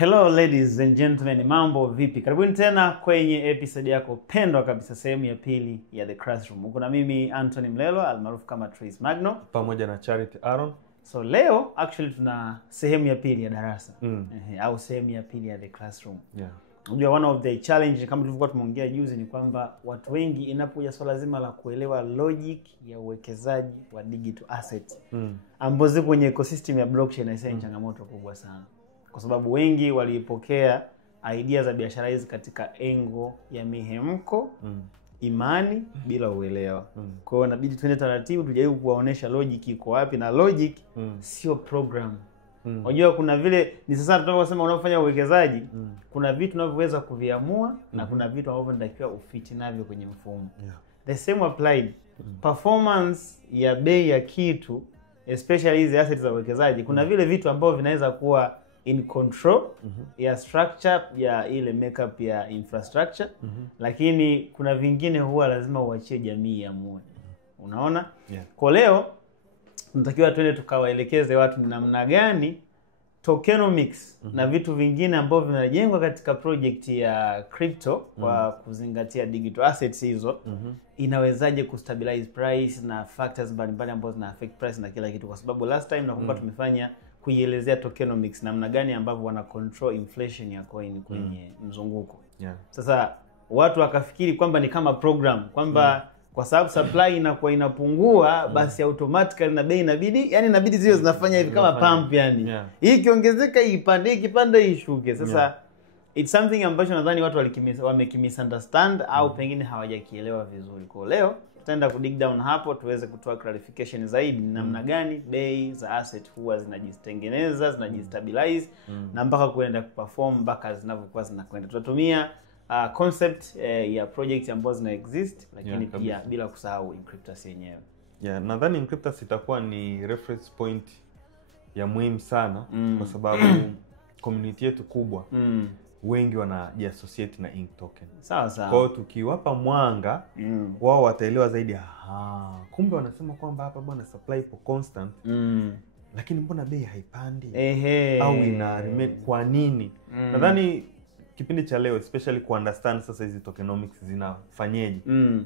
Hello ladies and gentlemen, mambo vipi? Karibuni tena kwenye episode yako pendwa kabisa, sehemu ya pili ya The Classroom. Uko na mimi Anthony Mlelo almaarufu kama Trace Magno pamoja na Charity Aaron. So leo actually tuna sehemu ya pili ya darasa. Au sehemu ya pili ya The Classroom. Yeah. Unajua one of the challenge kama tulivyokuwa tumeongea juzi ni kwamba watu wengi inapokuja swala zima la kuelewa logic ya uwekezaji wa digital asset ambazo ziko kwenye ecosystem ya blockchain ni changamoto kubwa sana. Kwa sababu wengi walipokea idea za biashara hizi katika engo ya mihemko, imani bila uelewa. Kwa hiyo inabidi twende taratibu tujaribu kuwaonesha logic iko wapi, na logic sio program. Unajua kuna vile ni sasa tunaposema unafanya uwekezaji, kuna vitu unavyoweza kuviamua na kuna vitu ambavyo unatakiwa ufiti navyo kwenye mfumo. The same applied. Performance ya bei ya kitu, especially hizi assets za uwekezaji, kuna vile vitu ambavyo vinaweza kuwa in control ya structure ya ile makeup ya infrastructure, lakini kuna vingine huwa lazima uachie jamii iamue. Unaona? Kwa leo tunatakiwa twende tukawaelekeze watu ni namna gani tokenomics na vitu vingine ambavyo vinajengwa katika project ya crypto kwa kuzingatia digital assets hizo inawezaje kustabilize price na factors mbalimbali ambazo zina affect price na kila kitu, kwa sababu last time nakumbuka tumefanya kuielezea tokenomics namna gani ambavyo wana control inflation ya coin kwenye mzunguko. Sasa watu wakafikiri kwamba ni kama program, kwamba kwa sababu supply inakuwa inapungua basi automatically na bei inabidi zile zinafanya hivi kama pump yani. Hii ikiongezeka ipande, ikipanda ishuke. Sasa it's something ambacho nadhani watu wamekimisunderstand au pengine hawajakielewa vizuri. Kwa leo tutaenda kudig down hapo tuweze kutoa clarification zaidi namna gani bei za asset huwa zinajitengeneza, zinajistabilize na mpaka kuenda kuperform mpaka zinavyokuwa zinakwenda. Tutatumia concept ya project ambazo zina exist, lakini pia bila kusahau Inkryptus yenyewe. Nadhani Inkryptus itakuwa ni reference point ya muhimu sana kwa sababu community yetu kubwa wengi wanajiassociate na Ink token. Sawa. Kwa hiyo tukiwapa mwanga wao wataelewa zaidi, kumbe wanasema kwamba hapa bwana supply ipo constant lakini mbona bei haipandi au ina remain kwa nini? Nadhani kipindi cha leo especially ku understand sasa hizi tokenomics zinafanyaje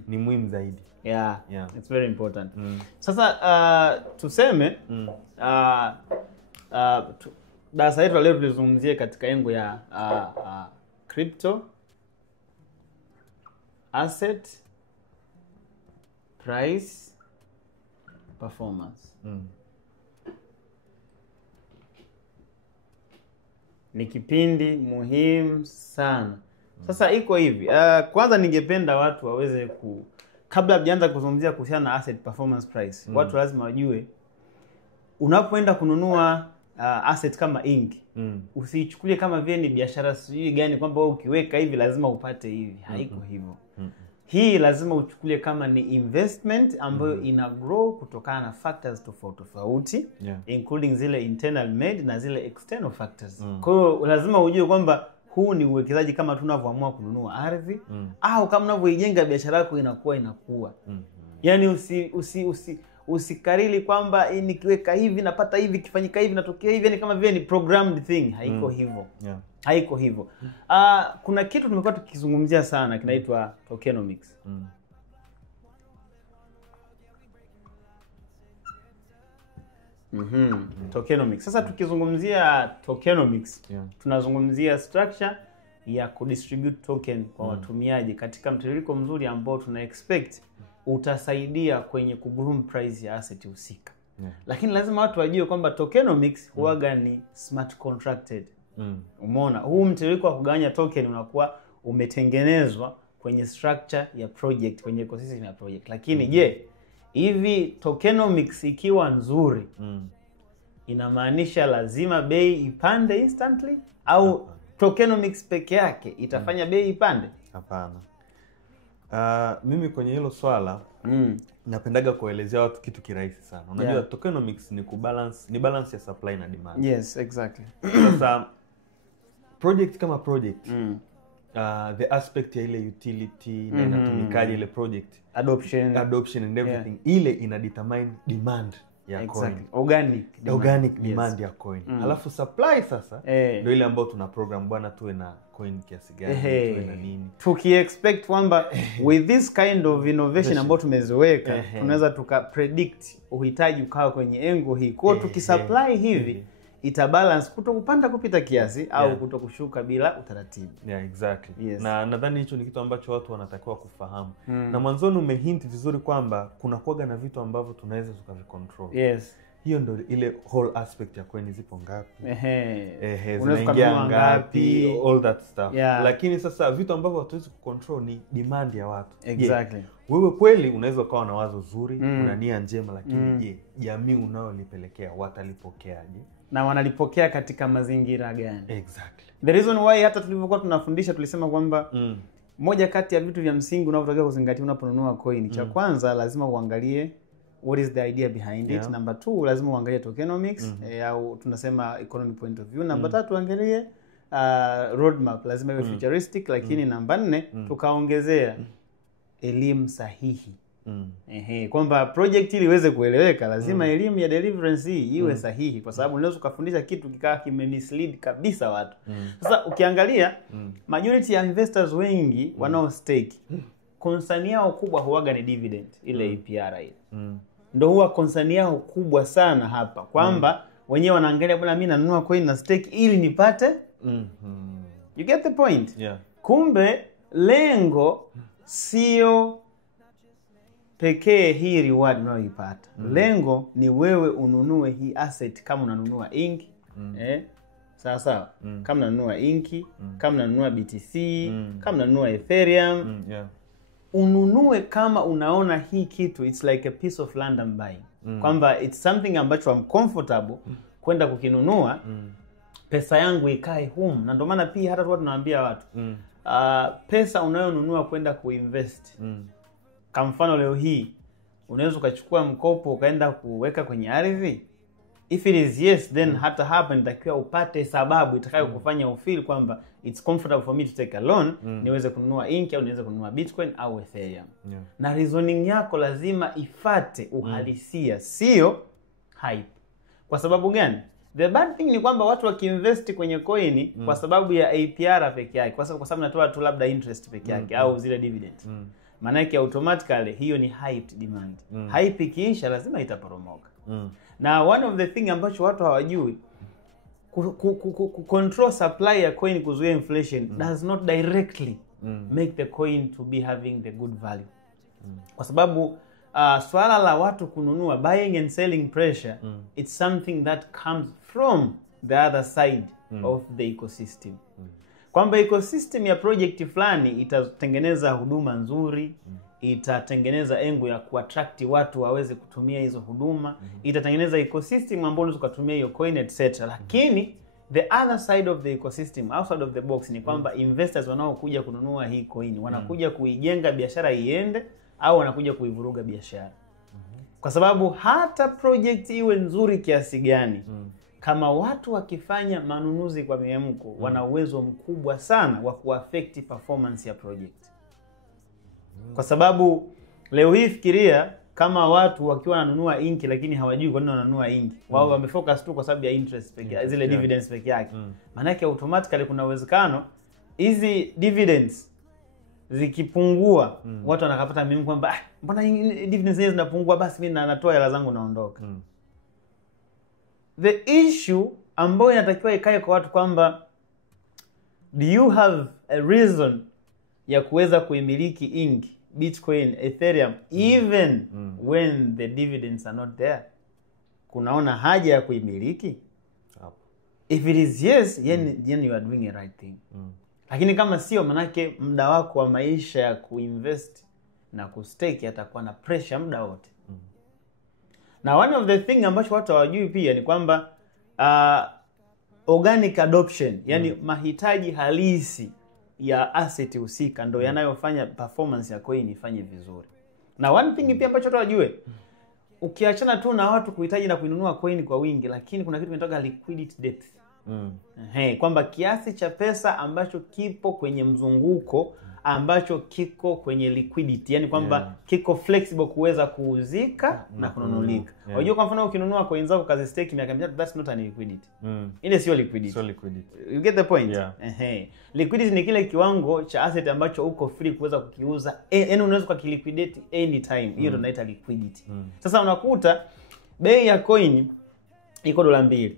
ni muhimu zaidi. It's very important. Sasa tuseme darasa letu leo tulizungumzie katika engo ya crypto asset price performance. Ni kipindi muhimu sana. Sasa iko hivi. Kwanza ningependa watu waweze kabla hujaanza kuzungumzia kuhusiana na asset performance price, watu lazima wajue unapoenda kununua asset kama Ink, usiichukulie kama vile ni biashara sijui gani kwamba wewe ukiweka hivi lazima upate hivi. Haiko hivyo. Hii lazima uchukulie kama ni investment ambayo ina grow kutokana na factors tofauti including zile internal made na zile external factors. Kwa hiyo lazima ujue kwamba huu ni uwekezaji kama tunavyoamua kununua ardhi au kama unavyoijenga biashara yako inakuwa. Yaani usikarili kwamba nikiweka hivi napata hivi, kifanyika hivi natokea hivi, yani kama vile ni programmed thing. Haiko hivyo. Haiko hivyo. Kuna kitu tumekuwa tukizungumzia sana kinaitwa tokenomics. Tokenomics. Sasa tukizungumzia tokenomics, tunazungumzia structure ya kudistribute token kwa watumiaji katika mtiririko mzuri ambao tuna expect utasaidia kwenye kugroom price ya asset husika. Lakini lazima watu wajue kwamba tokenomics huaga ni smart contracted. Umeona? Huu mtiririko wa kugawanya token unakuwa umetengenezwa kwenye structure ya project, kwenye ecosystem ya project. Lakini je, hivi tokenomics ikiwa nzuri inamaanisha lazima bei ipande instantly au tokenomics peke yake itafanya bei ipande? Hapana. Mimi kwenye hilo swala napendaga kuelezea watu kitu kirahisi sana. Unajua tokenomics ni balance ya supply na demand. Yes, exactly. Sasa project kama project the aspect ya ile utility na inatumikaje ile project, adoption and everything, ile ina determine demand ya coin. Organic demand ya coin. Alafu supply sasa ndio ile ambayo tuna program bwana tuwe na coin kiasi gani, tuwe na nini. Tuki-expect kwamba with this kind of innovation ambayo tumeziweka, tunaweza tuka-predict uhitaji ukawa kwenye engo hii. Kwa tukisupply hivi, itabalance kutokupanda kupita kiasi au kutokushuka bila utaratibu. Yeah, exactly. Yes. Na nadhani hicho ni kitu ambacho watu wanatakiwa kufahamu. Na mwanzoni umehint vizuri kwamba kuna kuaga na vitu ambavyo tunaweza tukavicontrol. Yes. Hiyo ndio ile whole aspect ya coin zipo ngapi. Unaingia ngapi, all that stuff. Yeah. Lakini sasa vitu ambavyo hatuwezi kucontrol ni demand ya watu. Exactly. Wewe kweli unaweza kuwa na wazo zuri, una nia njema, lakini jamii unaolipelekea watalipokeaje? Na wanalipokea katika mazingira gani? Exactly. The reason why hata tulivyokuwa tunafundisha tulisema kwamba moja kati ya vitu vya msingi unavyotakiwa kuzingatia unaponunua coin, cha kwanza lazima uangalie what is the idea behind it. Number 2 lazima uangalie tokenomics au tunasema economic point of view. Number 3 uangalie roadmap, lazima iwe futuristic, lakini number 4 tukaongezea elimu sahihi. Kwamba project ili iweze kueleweka lazima elimu ya deliverance hii iwe sahihi, kwa sababu unaweza kufundisha kitu kikaa kimemislead kabisa watu. Sasa ukiangalia majority ya investors wengi wanao stake, concern yao kubwa huaga ni dividend, ile APR ile. Ndio huwa concern yao kubwa sana hapa, kwamba wenyewe wanaangalia bwana mimi nanunua coin na stake ili nipate. You get the point? Yeah. Kumbe lengo sio pekee hii reward unayoipata. Lengo ni wewe ununue hii asset kama unanunua ink, sawa. Kama unanunua ink, kama unanunua BTC, kama unanunua Ethereum, ununue kama unaona hii kitu it's like a piece of land I'm buying. Kwamba it's something ambacho I'm comfortable kwenda kukinunua, pesa yangu ikae humu. Na ndio maana pia hata tunawaambia watu pesa unayonunua kwenda kuinvest, kama mfano leo hii unaweza ukachukua mkopo ukaenda kuweka kwenye ardhi, if it is yes, then hata hapa nitakiwa upate sababu itakayo kufanya ufeel kwamba it's comfortable for me to take a loan, niweze kununua ink au niweze kununua Bitcoin au Ethereum. Na reasoning yako lazima ifate uhalisia, sio hype. Kwa sababu gani? The bad thing ni kwamba watu wakiinvest kwenye coin kwa sababu ya APR peke yake, kwa sababu natoa tu labda interest peke yake au zile dividends. Maana yake automatically hiyo ni hyped demand. Hype ikiisha lazima itaporomoka. Na one of the thing ambacho watu hawajui, control supply ya coin kuzuia inflation does not directly make the coin to be having the good value. Kwa sababu swala la watu kununua, buying and selling pressure, it's something that comes from the other side of the ecosystem. Kwamba ecosystem ya project fulani itatengeneza huduma nzuri, itatengeneza engo ya kuattract watu waweze kutumia hizo huduma, itatengeneza ecosystem ambayo unaweza kutumia hiyo coin etc. Lakini the other side of the ecosystem, outside of the box, ni kwamba investors wanaokuja kununua hii coin wanakuja kuijenga biashara iende au wanakuja kuivuruga biashara. Kwa sababu hata project iwe nzuri kiasi gani, kama watu wakifanya manunuzi kwa miemko, wana uwezo mkubwa sana wa kuaffect performance ya project. Kwa sababu leo hii fikiria kama watu wakiwa wananunua inki lakini hawajui kwa nini wananunua inki. Wao wamefocus tu kwa sababu ya interest pekee, zile dividends pekee yake. Maana yake automatically kuna uwezekano hizi dividends zikipungua, watu wanakapata mimi kwamba mbona dividends hizi zinapungua, basi mimi natoa hela zangu naondoka. The issue ambayo inatakiwa ikae kwa watu kwamba do you have a reason ya kuweza kuimiliki ink, Bitcoin, Ethereum even when the dividends are not there? Kunaona haja ya kuimiliki? If it is yes, then you are doing a right thing. Lakini kama sio, manake muda wako wa maisha ya kuinvest na kustake atakuwa na pressure muda wote. Na one of the thing ambacho watu hawajui pia ni kwamba organic adoption, yani mahitaji halisi ya asset husika ndio yanayofanya performance ya coin ifanye vizuri. Na one thing pia ambacho watu hawajui, ukiachana tu na watu kuhitaji na kuinunua coin kwa wingi, lakini kuna kitu kinaitwa liquidity depth. Kwamba kiasi cha pesa ambacho kipo kwenye mzunguko ambacho kiko kwenye liquidity, yani kwamba kiko flexible kuweza kuuzika na kununulika. Unajua kwa mfano ukinunua coins zako kazi stake miaka mitatu, that's not an liquidity. Ile sio liquidity. So liquidity. You get the point? Liquidity ni kile kiwango cha asset ambacho uko free kuweza kukiuza, yani unaweza kukiliquidate anytime. Hiyo ndio tunaita liquidity. Sasa unakuta bei ya coin iko $2.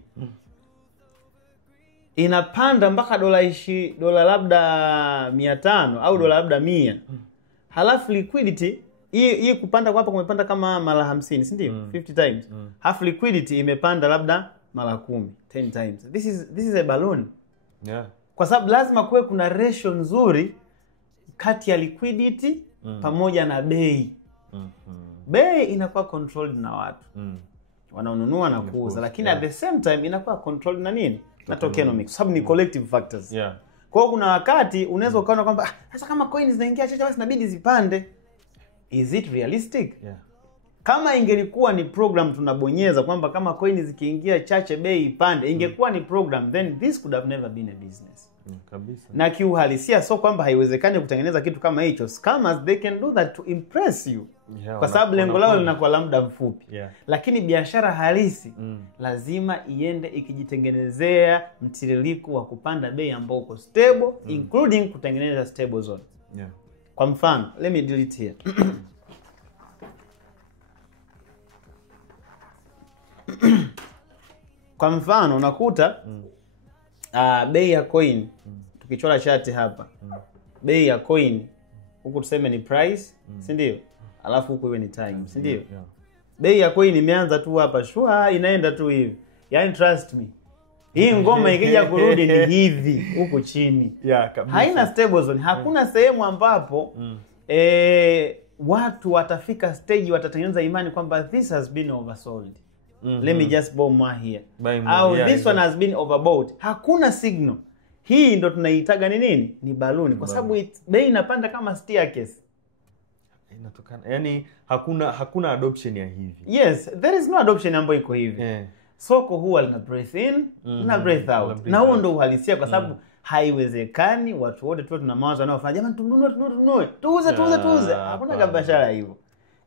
Inapanda mpaka dola labda 500 au dola labda 100. Halafu liquidity hii kupanda kwa hapa kumepanda kama mara 50, si ndio? 50 times. Half liquidity imepanda labda mara 10 times. This is a balloon. Kwa sababu lazima kuwe kuna ratio nzuri kati ya liquidity pamoja na bei. Bei inakuwa controlled na watu. Wanaonunua na kuuza, lakini at the same time inakuwa controlled na nini? Na tokenomics. Sababu ni collective factors. Kwa hiyo kuna wakati unaweza ukaona kwamba sasa kama coins zinaingia chache basi inabidi zipande. Is it realistic? Kama ingelikuwa ni program tunabonyeza kwamba kama coins zikiingia chache bei ipande, ingekuwa ni program, then this could have never been a business. Kabisa. Na kiuhalisia sio kwamba haiwezekani kutengeneza kitu kama hicho. Scammers they can do that to impress you. Kwa sababu lengo lao linakuwa la muda mfupi. Lakini biashara halisi lazima iende ikijitengenezea mtiririko wa kupanda bei ambao uko stable, including kutengeneza stable zone. Kwa mfano, let me delete here. Kwa mfano unakuta bei ya coin, tukichora chart hapa, bei ya coin huku tuseme ni price, si ndio? Alafu huku iwe ni time, si ndio? Bei ya coin imeanza tu hapa shua, inaenda tu hivi. Yani trust me, hii ngoma ikija kurudi ni hivi huku chini. Haina stable zone. Hakuna sehemu ambapo watu watafika stage watatengeneza imani kwamba this has been oversold. Let me just buy more here. This one has been overbought. Hakuna signal. Hii ndo tunaitaga ni nini? Ni balloon. Kwa sababu bei inapanda kama staircase. Inatokana. Yani hakuna adoption ya hivi. Yes, there is no adoption ambayo iko hivi. Soko huwa lina breath in, na breath out. Na huo ndo uhalisia kwa sababu haiwezekani watu wote tu tuna mawazo yanayofanya jamani tununue. Tuuze. Hakuna biashara hivyo.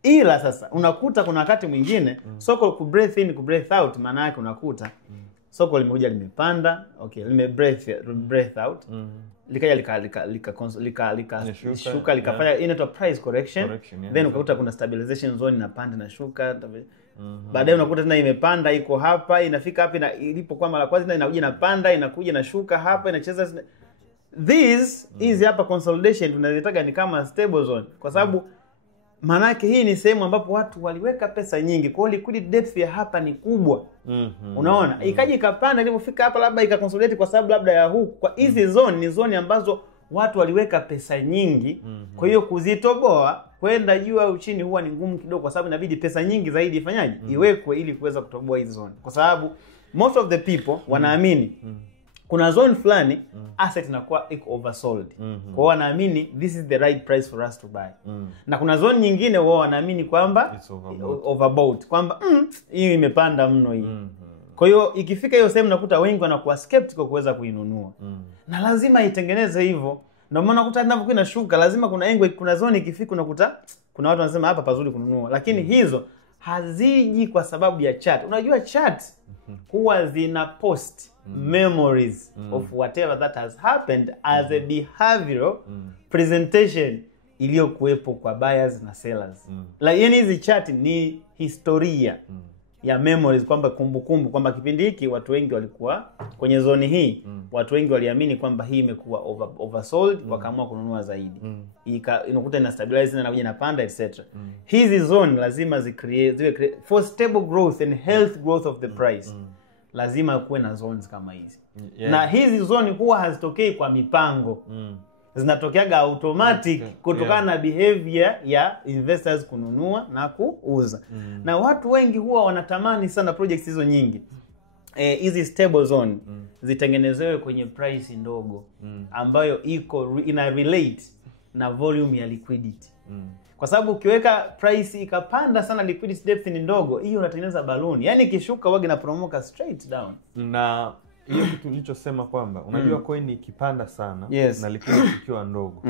Ila sasa unakuta kuna wakati mwingine soko ku breath in ku breath out, maana yake unakuta soko limekuja limepanda, lime breath out, likaja shuka likafanya inaitwa price correction, then ukakuta kuna stabilization zone inapanda na shuka, baadaye unakuta tena imepanda iko hapa inafika hapa ilipokuwa mara kwanza inakuja inapanda inakuja na shuka hapa inacheza. This is hapa consolidation tunazitaga ni kama stable zone, kwa sababu manake hii ni sehemu ambapo watu waliweka pesa nyingi. Kwa hiyo liquidity depth ya hapa ni kubwa. Unaona? Ikaja ikapanda ilipofika hapa labda ikaconsolidate kwa sababu labda ya huku. Kwa hizi zone ni zone ambazo watu waliweka pesa nyingi. Kwa hiyo kuzitoboa kwenda juu au chini huwa ni ngumu kidogo, kwa sababu inabidi pesa nyingi zaidi ifanyaje? Iwekwe ili kuweza kutoboa hizi zone. Kwa sababu most of the people wanaamini kuna zone fulani asset inakuwa iko oversold. Kwa hiyo wanaamini this is the right price for us to buy. Na kuna zone nyingine wao wanaamini kwamba overbought, kwamba hii imepanda mno hii. Kwa hiyo ikifika hiyo sehemu nakuta wengi wanakuwa skeptical kuweza kuinunua. Na lazima itengeneze hivyo. Ndio maana unakuta inapokuwa inashuka lazima kuna zone ikifika unakuta kuna watu wanasema hapa pazuri kununua. Lakini hizo haziji kwa sababu ya chart. Unajua chart huwa zina post memories of whatever that has happened as a behavioral presentation iliyokuwepo kwa buyers na sellers. Yani hizi chart ni historia ya memories, kwamba kumbukumbu kwamba kipindi hiki watu wengi walikuwa kwenye zone hii, watu wengi waliamini kwamba hii imekuwa oversold, wakaamua kununua zaidi. Inakuta ina stabilize na inakuja inapanda etc. Hizi zone lazima ziwe for stable growth and health growth of the price. Lazima kuwe na zones kama hizi. Na hizi zone huwa hazitokei kwa mipango. Zinatokeaga automatic kutokana na behavior ya investors kununua na kuuza. Na watu wengi huwa wanatamani sana projects hizo nyingi. Hizi stable zone zitengenezewe kwenye price ndogo ambayo ina relate na volume ya liquidity. Kwa sababu ukiweka price ikapanda sana liquidity depth ni ndogo, hiyo unatengeneza balloon. Yaani ikishuka wage na promoka straight down. Na hiyo kitu nilichosema kwamba unajua coin ikipanda sana na liquidity ikiwa ndogo.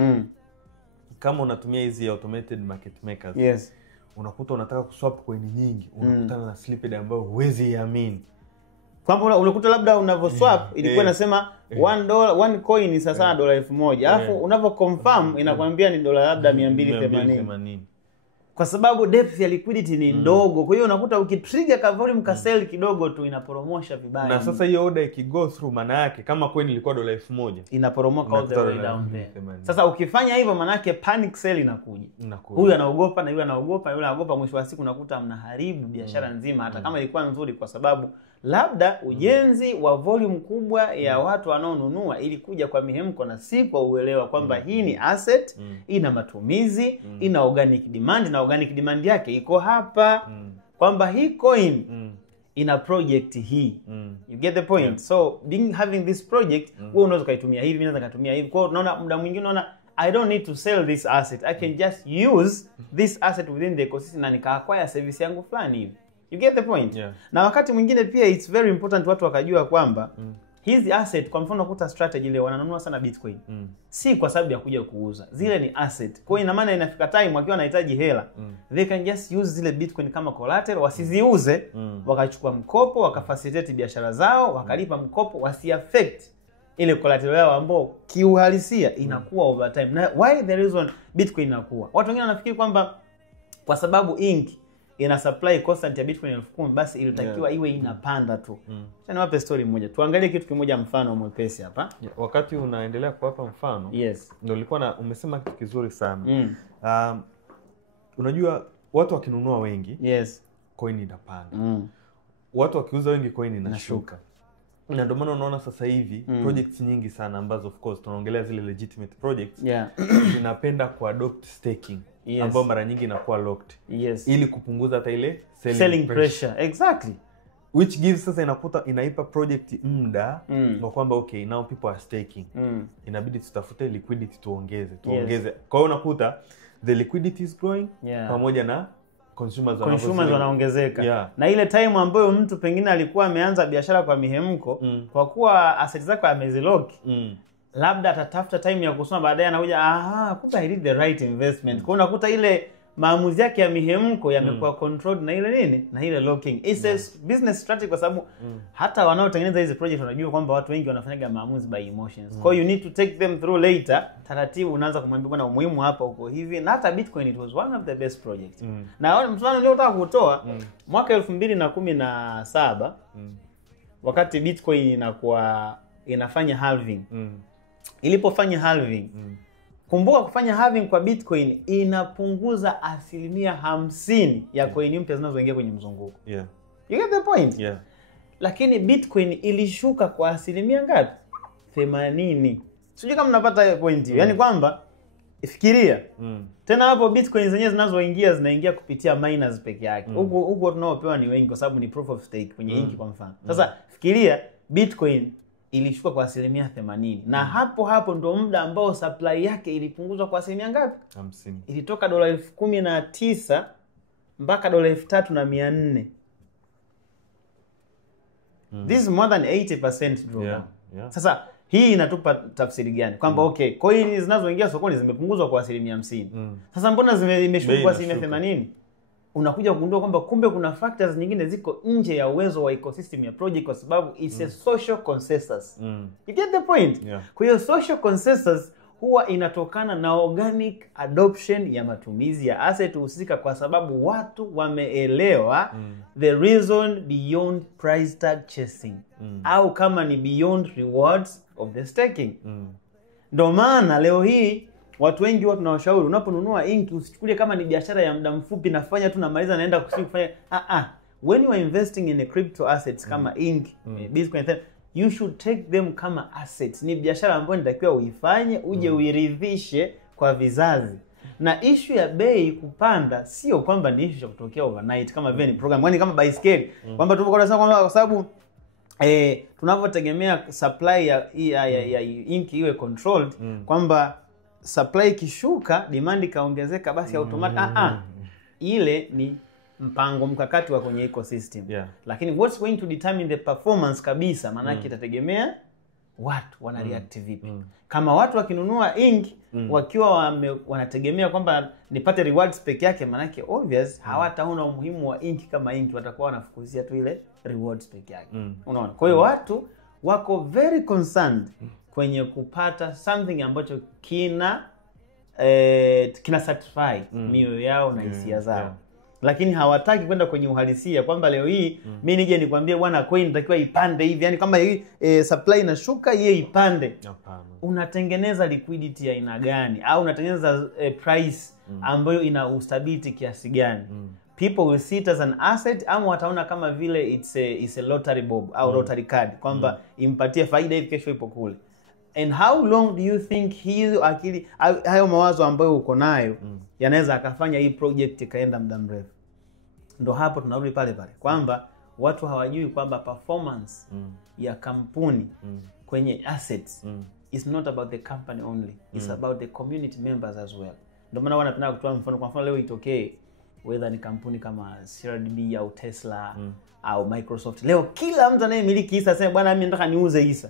kama unatumia hizi automated market makers. Yes. Unakuta unataka kuswap coin nyingi, unakutana na slippage ambayo huwezi iamini. Kwamba unakuta labda unavoswap ilikuwa inasema $1 coin ni sasa $1,000. Alafu unavoconfirm inakwambia ni dola labda 280. Kwa sababu depth ya liquidity ni ndogo. Kwa hiyo unakuta ukitrigger ka volume ka sell kidogo tu inaporomosha vibaya. Na sasa hiyo order ikigo through maana yake kama coin ilikuwa $1,000 inaporomoka all the way down there. Sasa ukifanya hivyo maana yake panic sell inakuja. Huyu anaogopa na yule anaogopa, yule anaogopa, mwisho wa siku unakuta mnaharibu biashara nzima hata kama ilikuwa nzuri, kwa sababu labda ujenzi wa volume kubwa ya watu wanaonunua ilikuja kwa mihemko na si kwa uelewa kwamba hii ni asset, ina matumizi, ina organic demand, na organic demand yake iko hapa, kwamba hii coin ina project hii. You get the point? So having this project, wewe unaweza kuitumia hivi, mimi naweza kutumia hivi. Kwa hiyo unaona muda mwingine unaona I don't need to sell this asset. I can just use this asset within the ecosystem na nikaacquire service yangu fulani hivi. You get the point? Yeah. Na wakati mwingine pia it's very important watu wakajua kwamba hizi asset, kwa mfano kuta strategy leo wananunua sana Bitcoin. Si kwa sababu ya kuja kuuza. Zile ni asset. Kwa hiyo ina maana inafika time wakiwa wanahitaji hela, they can just use zile Bitcoin kama collateral, wasiziuze, wakachukua mkopo, wakafacilitate biashara zao, wakalipa mkopo, wasiaffect ile collateral yao ambao kiuhalisia inakuwa over time. Na why the reason Bitcoin inakuwa? Watu wengine wanafikiri kwamba kwa sababu INC ina supply constant ya Bitcoin 10,000 basi ilitakiwa iwe inapanda tu. Sasa niwape story moja. Tuangalie kitu kimoja, mfano mwepesi hapa. Wakati unaendelea kuwapa mfano, yes, ndio ulikuwa umesema kitu kizuri sana. Unajua watu wakinunua wengi, yes, coin inapanda. Watu wakiuza wengi, coin inashuka. Na ndio maana unaona sasa hivi projects nyingi sana ambazo of course tunaongelea zile legitimate projects, zinapenda kuadopt staking. Yes. Ambao mara nyingi inakuwa locked. Yes. Ili kupunguza hata ile selling pressure. Exactly. Which gives sasa inaipa project muda kwa kwamba okay, now people are staking. Inabidi tutafute liquidity tuongeze. Yes. Kwa hiyo unakuta the liquidity is growing, pamoja na consumers wanaongezeka. Na ile time ambayo mtu pengine alikuwa ameanza biashara kwa mihemko, kwa kuwa assets zake amezilock, labda atatafuta time ya kusoma baadaye, anakuja kumbe I did the right investment. Kwa unakuta ile maamuzi yake ya mihemko yamekuwa controlled na ile nini, na ile locking. It's a business strategy, kwa sababu hata wanaotengeneza hizi project wanajua kwamba watu wengi wanafanyaga maamuzi by emotions. Kwa you need to take them through later. Taratibu unaanza kumwambia bwana umuhimu hapa uko hivi. Na hata Bitcoin, it was one of the best projects. Na mfano leo nataka kutoa mwaka 2017 wakati Bitcoin inafanya halving. Ilipofanya halving, kumbuka kufanya halving kwa Bitcoin inapunguza 50% ya coin mpya zinazoingia kwenye mzunguko. You get the point? Lakini Bitcoin ilishuka kwa asilimia ngapi? 80. Sijui kama mnapata point hiyo. Yaani kwamba fikiria. Tena hapo Bitcoin zenyewe zinazoingia zinaingia kupitia miners peke yake. Huko tunaopewa ni wengi kwa sababu ni proof of stake kwenye INC kwa mfano. Sasa fikiria Bitcoin ilishuka kwa 80%. Na hapo ndo muda ambao supply yake ilipunguzwa kwa asilimia ngapi? 50. Ilitoka $19,000 mpaka $3,400. This is more than 80% drop. Sasa hii inatupa tafsiri gani? Kwamba okay, coin zinazoingia sokoni zimepunguzwa kwa 50%. Sasa mbona imeshuka kwa 80%? Unakuja kugundua kwamba kumbe kuna factors nyingine ziko nje ya uwezo wa ecosystem ya project, kwa sababu it's a social consensus. You get the point? Kwa hiyo social consensus huwa inatokana na organic adoption ya matumizi ya asset husika, kwa sababu watu wameelewa the reason beyond price tag chasing, au kama ni beyond rewards of the staking. Ndio maana leo hii watu wengi watu tunawashauri, unaponunua INC usichukulie kama ni biashara ya muda mfupi, nafanya tu namaliza naenda kufanya. When you are investing in a crypto assets kama INC, Bitcoin, you should take them kama assets. Ni biashara ambayo inatakiwa uifanye, uje uiridhishe kwa vizazi. Na issue ya bei kupanda sio kwamba ni issue ya kutokea overnight kama vile ni program, yani kama baiskeli, kwamba tupo kwa sababu tunavyotegemea supply ya INC iwe controlled, kwamba supply kishuka demand kaongezeka basi automatic. Ile ni mpango mkakati wa kwenye ecosystem. Lakini what's going to determine the performance kabisa, maana yake itategemea watu wana react vipi. Kama watu wakinunua ink wakiwa wanategemea kwamba nipate rewards peke yake, manake obvious hawataona umuhimu wa ink kama ink, watakuwa wanafukuzia tu ile rewards peke yake. Unaona? Kwa hiyo watu wako very concerned kwenye kupata something ambacho kina satisfy mioyo yao na hisia zao. Lakini hawataki kwenda kwenye uhalisia kwamba leo hii mimi nije nikwambie bwana coin inatakiwa ipande hivi, yani kama hii supply inashuka yeye ipande. Unatengeneza liquidity ya aina gani, au unatengeneza price ambayo ina ustability kiasi gani? People will see it as an asset, ama wataona kama vile it's a lottery bob au lottery card kwamba impatie faida hivi kesho ipo kule. And how long do you think hiyo akili hayo mawazo ambayo uko nayo yanaweza akafanya hii project ikaenda muda mrefu? Ndo hapo tunarudi pale pale kwamba watu hawajui kwamba performance ya kampuni kwenye assets is not about the company only, it's about the community members as well. Ndio maana wanapenda kutoa mfano. Kwa mfano leo itokee whether ni kampuni kama CRDB au Tesla au Microsoft, leo kila mtu anayemiliki hisa sema bwana mimi nataka niuze hisa,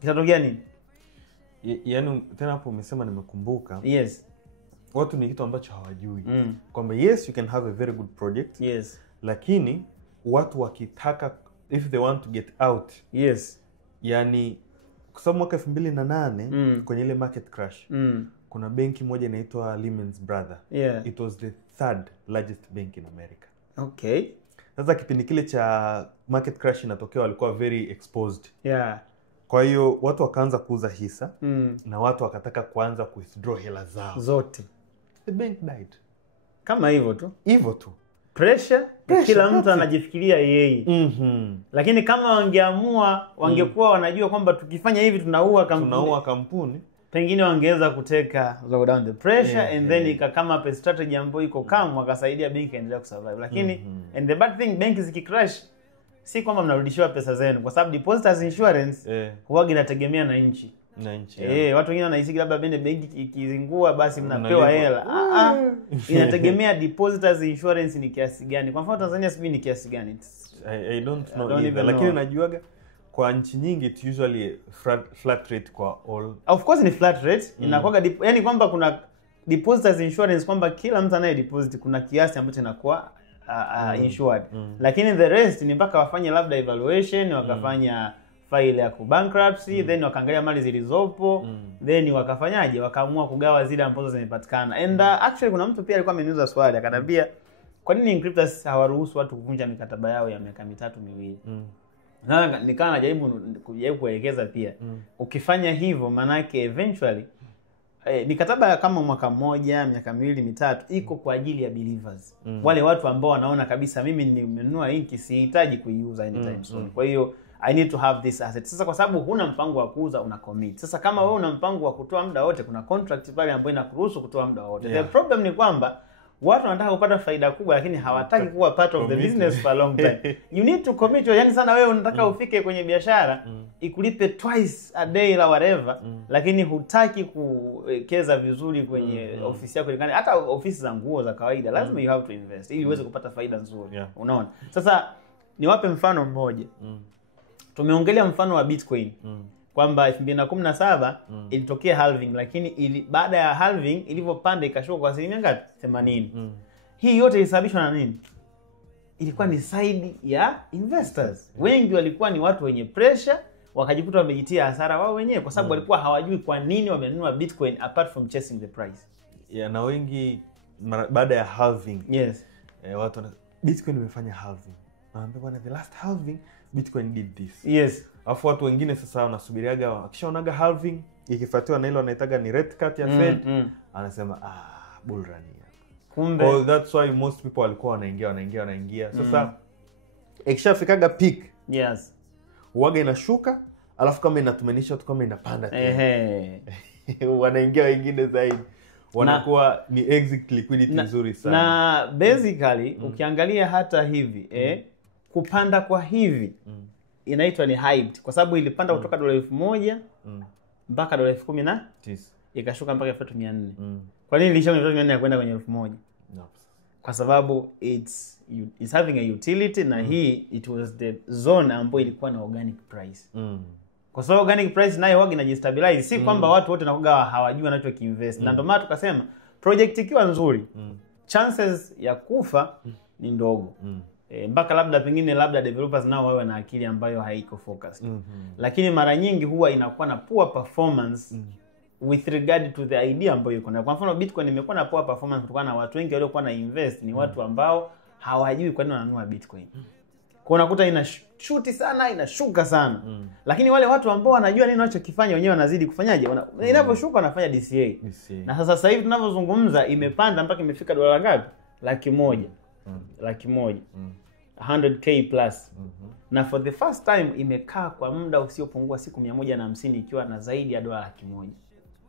kitatokea nini? Yaani tena hapo umesema nimekumbuka. Yes. Watu ni kitu ambacho hawajui. Kwamba yes you can have a very good project. Yes. Lakini watu wakitaka, if they want to get out. Yes. Yani kwa sababu mwaka 2008 kwenye ile market crash kuna benki moja inaitwa Lehman Brothers. Yeah. It was the third largest bank in America. Okay. Sasa kipindi kile cha market crash inatokea walikuwa very exposed. Yeah. Kwa hiyo watu wakaanza kuuza hisa na watu wakataka kuanza withdraw hela zao zote. The bank died. Kama hivyo tu. Hivyo tu. Pressure kila mtu anajifikiria yeye. Lakini kama wangeamua, wangekuwa wanajua kwamba tukifanya hivi tunaua kampuni, pengine wangeweza kuteka low down the pressure and then ikakama up strategy ambayo iko calm, wakasaidia benki endelea kusurvive. Lakini and the bad thing, benki zikicrash si kwamba mnarudishiwa pesa zenu, kwa sababu depositors insurance huwa inategemea na nchi. Watu wengine wanahisi labda benki ikizingua basi mnapewa hela. Inategemea depositors insurance ni kiasi gani. Kwa mfano Tanzania sijui ni kiasi gani. I don't know either. Lakini najuaga kwa nchi nyingi it's usually flat rate kwa all. Of course ni flat rate. Inakuwa yani kwamba kuna depositors insurance kwamba kila mtu anaye deposit kuna kiasi ambacho inakuwa insured. Lakini the rest ni mpaka wafanye labda evaluation, wakafanya file ya bankruptcy, then wakaangalia mali zilizopo, then wakafanyaje, wakaamua kugawa zile ambazo zimepatikana. And actually kuna mtu pia alikuwa ameniuliza swali akaniambia kwa nini Inkryptus hawaruhusu watu kuvunja mikataba yao ya miaka 3 miwili? Na nikawa najaribu kuelekeza pia. Ukifanya hivyo manake eventually mikataba kama mwaka mmoja, miaka 2, 3 iko kwa ajili ya believers. Wale watu ambao wanaona kabisa mimi nimenunua inki sihitaji kuiuza anytime soon. Kwa hiyo I need to have this asset. Sasa kwa sababu huna mpango wa kuuza, una commit. Sasa kama wewe una mpango wa kutoa muda wote, kuna contract pale ambayo inakuruhusu kutoa muda wote. The problem ni kwamba watu wanataka kupata faida kubwa lakini hawataki kuwa part of the business for a long time. You need to commit. Yani sana wewe unataka ufike kwenye biashara ikulipe twice a day la whatever, lakini hutaki kuwekeza vizuri kwenye ofisi yako. Hata ofisi za nguo za kawaida lazima you have to invest ili uweze kupata faida nzuri. Unaona? Sasa niwape mfano mmoja. Tumeongelea mfano wa Bitcoin kwamba 2017 ilitokea halving, lakini baada ya halving ilivyopanda ikashuka kwa asilimia ngapi? 80. Hii yote ilisababishwa na nini? Ilikuwa ni side ya investors. Wengi walikuwa ni watu wenye pressure, wakajikuta wamejitia hasara wao wenyewe kwa sababu walikuwa hawajui kwa nini wamenunua Bitcoin apart from chasing the price. Na wengi baada ya halving watu Bitcoin imefanya halving. Naambia bwana the last halving Bitcoin did this. Alafu watu wengine sasa wanasubiriaga akishaonaga halving ikifuatiwa na ile wanaitaga ni rate cut ya Fed, anasema bull run. Kumbe that's why most people walikuwa wanaingia. Sasa ikishafikaga peak, huaga inashuka, alafu kama inatumanisha tu kama inapanda tena. Wanaingia wengine zaidi. Wanakuwa ni exit liquidity nzuri sana. Na basically ukiangalia hata hivi kupanda kwa hivi inaitwa ni hyped kwa sababu ilipanda kutoka $1,000 mpaka $10,000 ikashuka mpaka $400. Kwa nini ilishuka kutoka $400 kwenda kwenye $1,000? Kwa sababu it's having a utility na hii it was the zone ambayo ilikuwa na organic price. Kwa sababu organic price nayo huwa inajistabilize, si kwamba watu wote nakuga hawajui wanachokiinvest. Na ndio maana tukasema project ikiwa nzuri, chances ya kufa ni ndogo. Mpaka labda developers nao wawe na akili ambayo haiko focused. Lakini mara nyingi huwa inakuwa na poor performance with regard to the idea ambayo iko na. Kwa mfano Bitcoin imekuwa na poor performance kutokana na watu wengi waliokuwa na invest ni watu ambao hawajui kwa nini wananunua Bitcoin. Kwa unakuta inashuti sana, inashuka sana. Lakini wale watu ambao wanajua nini wanachokifanya wenyewe wanazidi kufanyaje? Inaposhuka wanafanya DCA. Na sasa hivi tunavyozungumza imepanda mpaka imefika dola ngapi? 100,000. 100,000. 100k plus. Na for the first time imekaa kwa muda usiopungua siku 150 ikiwa na zaidi ya dola 100,000.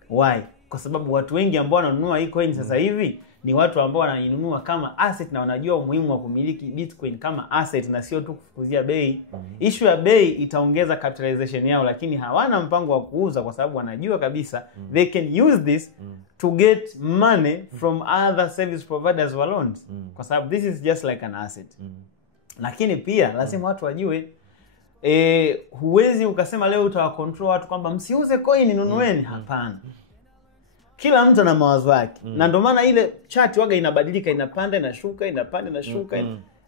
Why? Kwa sababu watu wengi ambao wananunua hii coin sasa hivi ni watu ambao wanainunua kama asset na wanajua umuhimu wa kumiliki Bitcoin kama asset na sio tu kufukuzia bei. Issue ya bei itaongeza capitalization yao, lakini hawana mpango wa kuuza kwa sababu wanajua kabisa they can use this to get money from other service providers or loans. Kwa sababu this is just like an asset. Lakini pia lazima watu wajue huwezi ukasema leo utawacontrol watu kwamba msiuze coin nunueni. Hapana. Kila mtu ana mawazo yake. Na ndio maana ile chart waga inabadilika, inapanda, inashuka, inapanda, inashuka.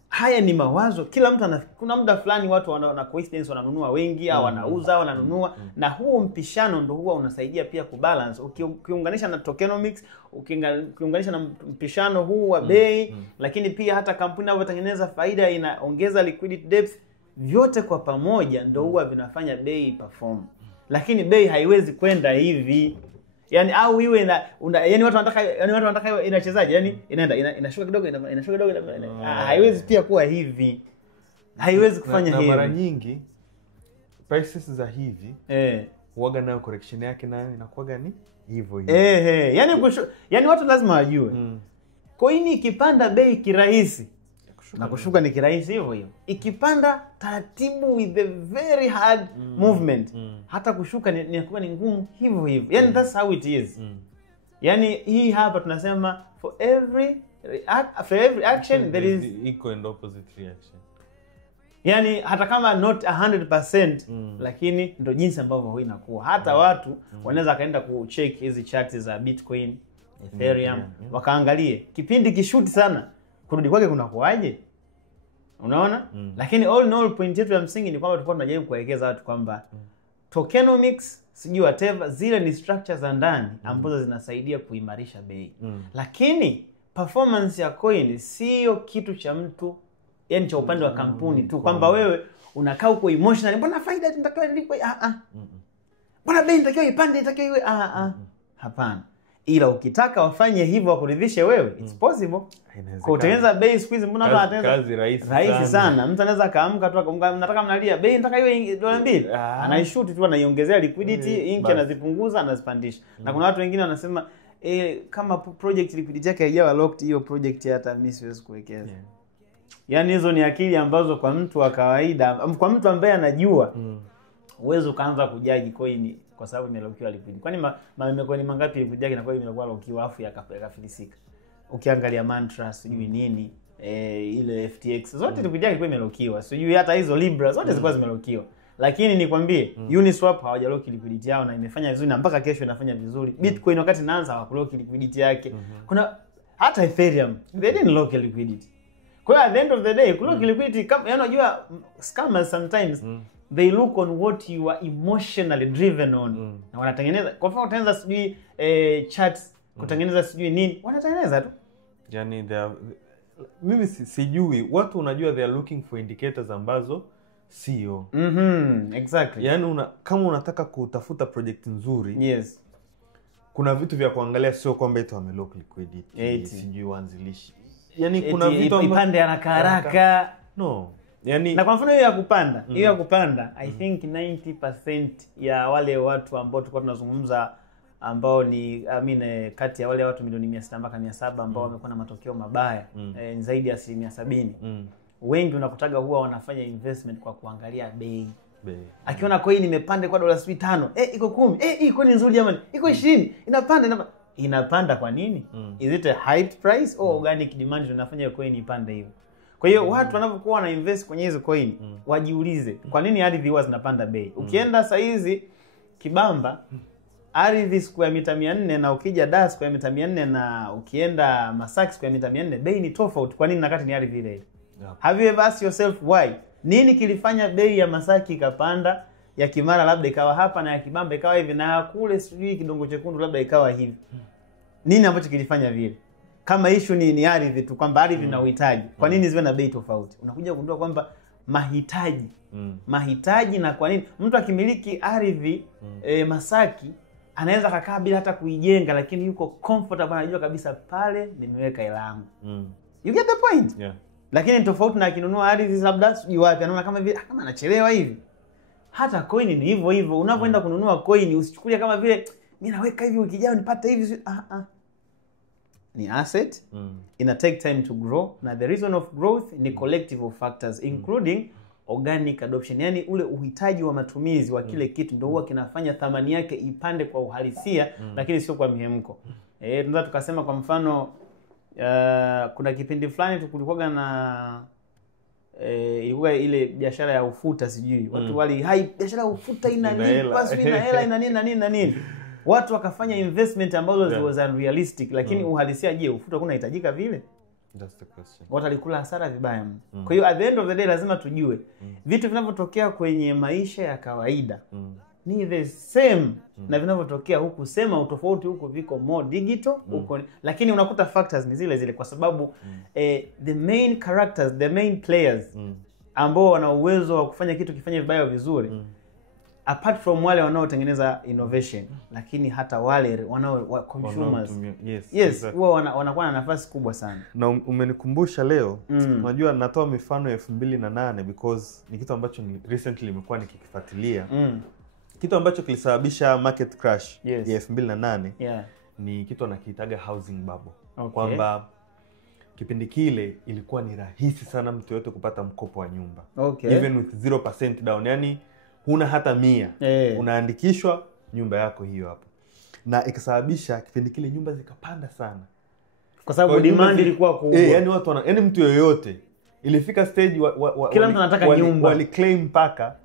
Haya ni mawazo. Kila mtu kuna muda fulani watu wana coincidence wananunua wengi au wanauza wananunua, na huo mpishano ndio huwa unasaidia pia kubalance. Ukiunganisha na tokenomics, ukiunganisha na mpishano huu wa bei, lakini pia hata kampuni inayotengeneza faida inaongeza liquidity depth, vyote kwa pamoja ndio huwa vinafanya bei perform. Lakini bei haiwezi kwenda hivi. Yani au iwe yani watu wanataka inachezaje? Yani inaenda inashuka kidogo inashuka kidogo, haiwezi pia kuwa hivi. Haiwezi kufanya hivi. Na mara nyingi prices za hivi huaga nayo correction yake nayo inakuwa ni hivyo hivyo. Yani watu lazima wajue. Coin ikipanda bei kirahisi na kushuka ni kirahisi hivyo hivyo. Ikipanda taratibu with the very hard movement, hata kushuka inakuwa ni ngumu hivyo hivyo. Yani that's how it is. Yani hii hapa tunasema for every action there is equal and opposite reaction. Yani hata kama not 100%, lakini ndo jinsi ambavyo huwa inakuwa. Hata watu wanaweza kaenda kucheck hizi charts za Bitcoin, Ethereum, wakaangalie kipindi kishuti sana, kurudi kwake kunakuaje? Unaona? Lakini all in all point yetu ya msingi ni kwamba tulikuwa tunajaribu kuelekeza watu kwamba tokenomics, sijui whatever, zile ni structures za ndani ambazo zinasaidia kuimarisha bei. Lakini performance ya coin sio kitu cha mtu, yani cha upande wa kampuni tu, kwamba wewe unakaa uko emotional, mbona faida tunatakiwa ilipo mbona bei inatakiwa ipande, inatakiwa iwe hapana. Ila ukitaka wafanye hivyo wakuridhishe wewe, it's possible. Kutengeneza bei squeeze, mbona watu kazi rahisi sana. Mtu anaweza kaamka tu nataka mnalia bei nataka iwe $2, anaishuti tu anaiongezea liquidity, inki anazipunguza anazipandisha. Na kuna watu wengine wanasema kama project liquidity yake haijawa locked, hiyo project hata mimi siwezi kuwekeza. Yani hizo ni akili ambazo kwa mtu wa kawaida, kwa mtu ambaye anajua, uwezo kaanza kujaji coin kwa sababu imelokiwa liquidity. Kwani mamemeko ni mangapi liquidity yake inakuwa imekuwa lokiwa afu yakafilisika. Ukiangalia Mantra sijui nini, ile FTX zote liquidity yake ilikuwa imelokiwa. Sijui hata hizo Libra zote zilikuwa zimelokiwa. Lakini nikwambie Uniswap hawajaloki liquidity yao na imefanya vizuri, na mpaka kesho inafanya vizuri. Bitcoin wakati inaanza hawakuloki liquidity yake. Kuna hata Ethereum they didn't lock liquidity. Kwa hiyo at the end of the day kulock liquidity, kama unajua scammers sometimes they look on what you are emotionally driven on. Na wanatengeneza, kwa mfano utaanza sijui charts, kutengeneza sijui nini, wanatengeneza tu. Yani mimi sijui watu, unajua they are looking for indicators ambazo sio. Exactly. Yani kama unataka kutafuta project nzuri, kuna vitu vya kuangalia, sio kwamba eti wamelock liquidity, sijui wanzilishi. Yani kuna vitu ipande haraka. No. Yani na kwa mfano hiyo ya kupanda, I think 90% ya wale watu ambao tulikuwa tunazungumza ambao ni kati ya wale watu milioni 600 mpaka 700 ambao wamekuwa na matokeo mabaya, ni zaidi ya 70%. Wengi unakutaga huwa wanafanya investment kwa kuangalia bei. Akiona coin imepanda kwa $5, iko 10, hii coin nzuri jamani, iko 20, inapanda kwa nini? Is it a hyped price or organic demand inafanya coin ipande hiyo? Kwa hiyo watu wanapokuwa wana invest kwenye hizo coin wajiulize kwa nini ardhi huwa zinapanda bei. Ukienda saa hizi Kibamba ardhi square mita 400 na ukija Dar square mita 400 na ukienda Masaki square mita 400 bei ni tofauti. Kwa nini? Nakati ni ardhi ile. Yep. Have you ever asked yourself why? Nini kilifanya bei ya Masaki ikapanda, ya Kimara labda ikawa hapa na ya Kibamba ikawa hivi na kule sijui Kidongo Chekundu labda ikawa hivi? Nini ambacho kilifanya vile? Kama issue ni ardhi tu, kwamba ardhi na uhitaji. Kwa nini ziwe na bei tofauti? Unakuja kugundua kwamba mahitaji. Mahitaji, na kwa nini mtu akimiliki ardhi Masaki anaweza kukaa bila hata kuijenga, lakini yuko comfortable, anajua kabisa pale nimeweka hela yangu. You get the point? Yeah. Lakini tofauti na akinunua ardhi labda sijui wapi, anaona kama vile kama anachelewa hivi. Hata coin ni hivyo hivyo. Unapoenda kununua coin usichukulie kama vile mimi naweka hivi wiki ijayo nipate hivi. Ni asset. Ina take time to grow, na the reason of growth ni collective of factors including organic adoption. Yani ule uhitaji wa matumizi wa kile kitu ndio huwa kinafanya thamani yake ipande kwa uhalisia, lakini sio kwa mihemko. Tunaweza tukasema kwa mfano kuna kipindi fulani kulikuwa na ilikuwa ile biashara ya ufuta sijui. Watu wali hai biashara ya ufuta inanipa sio ina hela ina nini na nini. Watu wakafanya investment ambazo was unrealistic, lakini uhalisia je, ufuta kuna hitajika vile? That's the question. Watu walikula hasara vibaya. Kwa hiyo at the end of the day lazima tujue vitu vinavyotokea kwenye maisha ya kawaida ni the same na vinavyotokea huku. Sema utofauti huku viko more digital huko, lakini unakuta factors ni zile zile, kwa sababu the main characters, the main players ambao wana uwezo wa kufanya kitu kifanye vibaya vizuri, apart from wale wanaotengeneza innovation, lakini hata wale consumers yes exactly. wanakuwa na nafasi kubwa sana. Na umenikumbusha leo, unajua natoa mifano ya 2008 because ni kitu ambacho recently nimekuwa nikikifuatilia. Kitu ambacho kilisababisha market crash ya 2008 ni kitu anakiitaga housing bubble. Kwamba kipindi kile ilikuwa ni rahisi sana mtu yote kupata mkopo wa nyumba. Even with 0% down, yani huna hata 100 unaandikishwa nyumba yako hiyo hapo. Na ikasababisha kipindi kile nyumba zikapanda sana kwa sababu demand ilikuwa kubwa. Yani watu yani mtu yoyote ilifika stage kila mtu anataka nyumba. Wali claim paka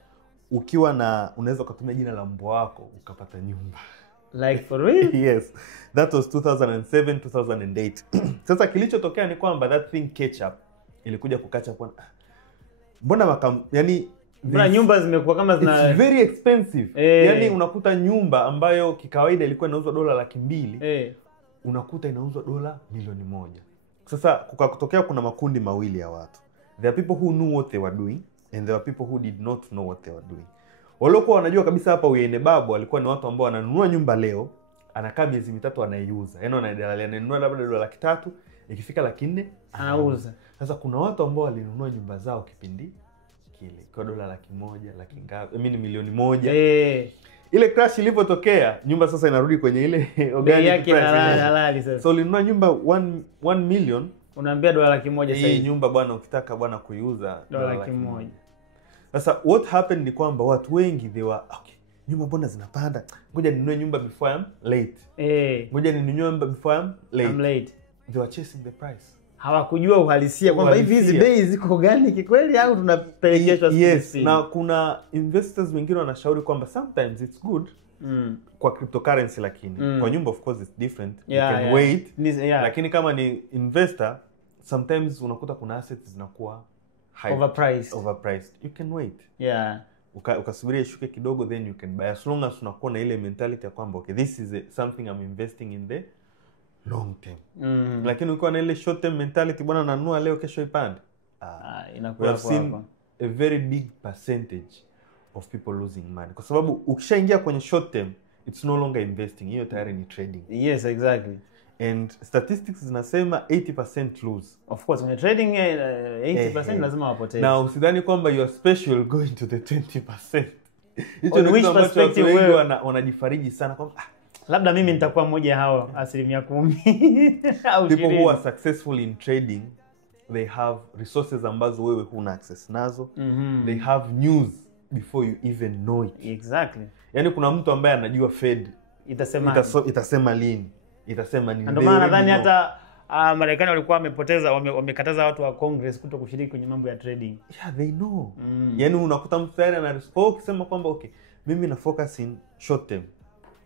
ukiwa na unaweza kutumia jina la mbwa wako ukapata nyumba. Like for real? Yes. That was 2007 2008. Sasa kilichotokea ni kwamba that thing catch up. Ilikuja kukacha kwa mbona yani nyumba zimekuwa kama it's very expensive. Yani unakuta nyumba ambayo kikawaida ilikuwa inauzwa $200,000 unakuta inauzwa $1,000,000. Sasa kukatokea kuna makundi mawili ya watu. There are people who knew what they were doing and there are people who did not know what they were doing. Waliokuwa wanajua kabisa hapa Uyene Babu walikuwa ni watu ambao wananunua nyumba leo, anakaa miezi 3 anaiuza. Yaani anadalalia, ananunua labda $300,000, ikifika $400,000 anauza. Sasa kuna watu ambao walinunua nyumba zao kipindi kile kwa $100,000, laki ngapi? $1,000,000. Ile crash ilipotokea, nyumba sasa inarudi kwenye ile organic yake halali sasa. So ulinunua nyumba 1 million, unaambia $100,000 sasa. Hii nyumba bwana ukitaka bwana kuiuza $100,000. Sasa what happened ni kwamba watu wengi they were nyumba mbona zinapanda? Ngoja ninunue nyumba before I'm late. Ngoja ninunue nyumba before I'm late. They were chasing the price. Hawakujua uhalisia kwamba hizi bei ziko gani kweli au tunapelekeshwa sisi. Yes, na kuna investors wengine wanashauri kwamba sometimes it's good kwa cryptocurrency, lakini kwa nyumba of course it's different. You can wait. Lakini kama ni investor sometimes unakuta kuna assets zinakuwa overpriced. You can wait. Ukasubiria ishuke kidogo then you can buy, as long as unakuwa na ile mentality ya kwamba okay, this is something I'm investing in the long term. Lakini ukiwa na ile short term mentality, bwana nanunua leo kesho ipande, inakuwa kwa a very big percentage of people losing money, kwa sababu ukishaingia kwenye short term it's no longer investing, hiyo tayari ni trading. Yes, exactly. And statistics zinasema 80% lose. Of course, when trading 80% lazima wapoteze. Na usidhani kwamba you are special going to the 20%. Hicho ni kitu ambacho watu wengi wanajifariji sana kwamba labda mimi nitakuwa mmoja hao 10% au 20%. People who are successful in trading, they have resources ambazo wewe huna access nazo. They have news before you even know it. Exactly. Yani kuna mtu ambaye anajua Fed itasema itasema lini, itasema nini. Ndio maana nadhani hata Marekani walikuwa wamekataza watu wa Congress kuto kushiriki kwenye mambo ya trading. Yeah, they know. Yaani unakuta mtu tayari anarispo ukisema kwamba okay, mimi na focus in short term.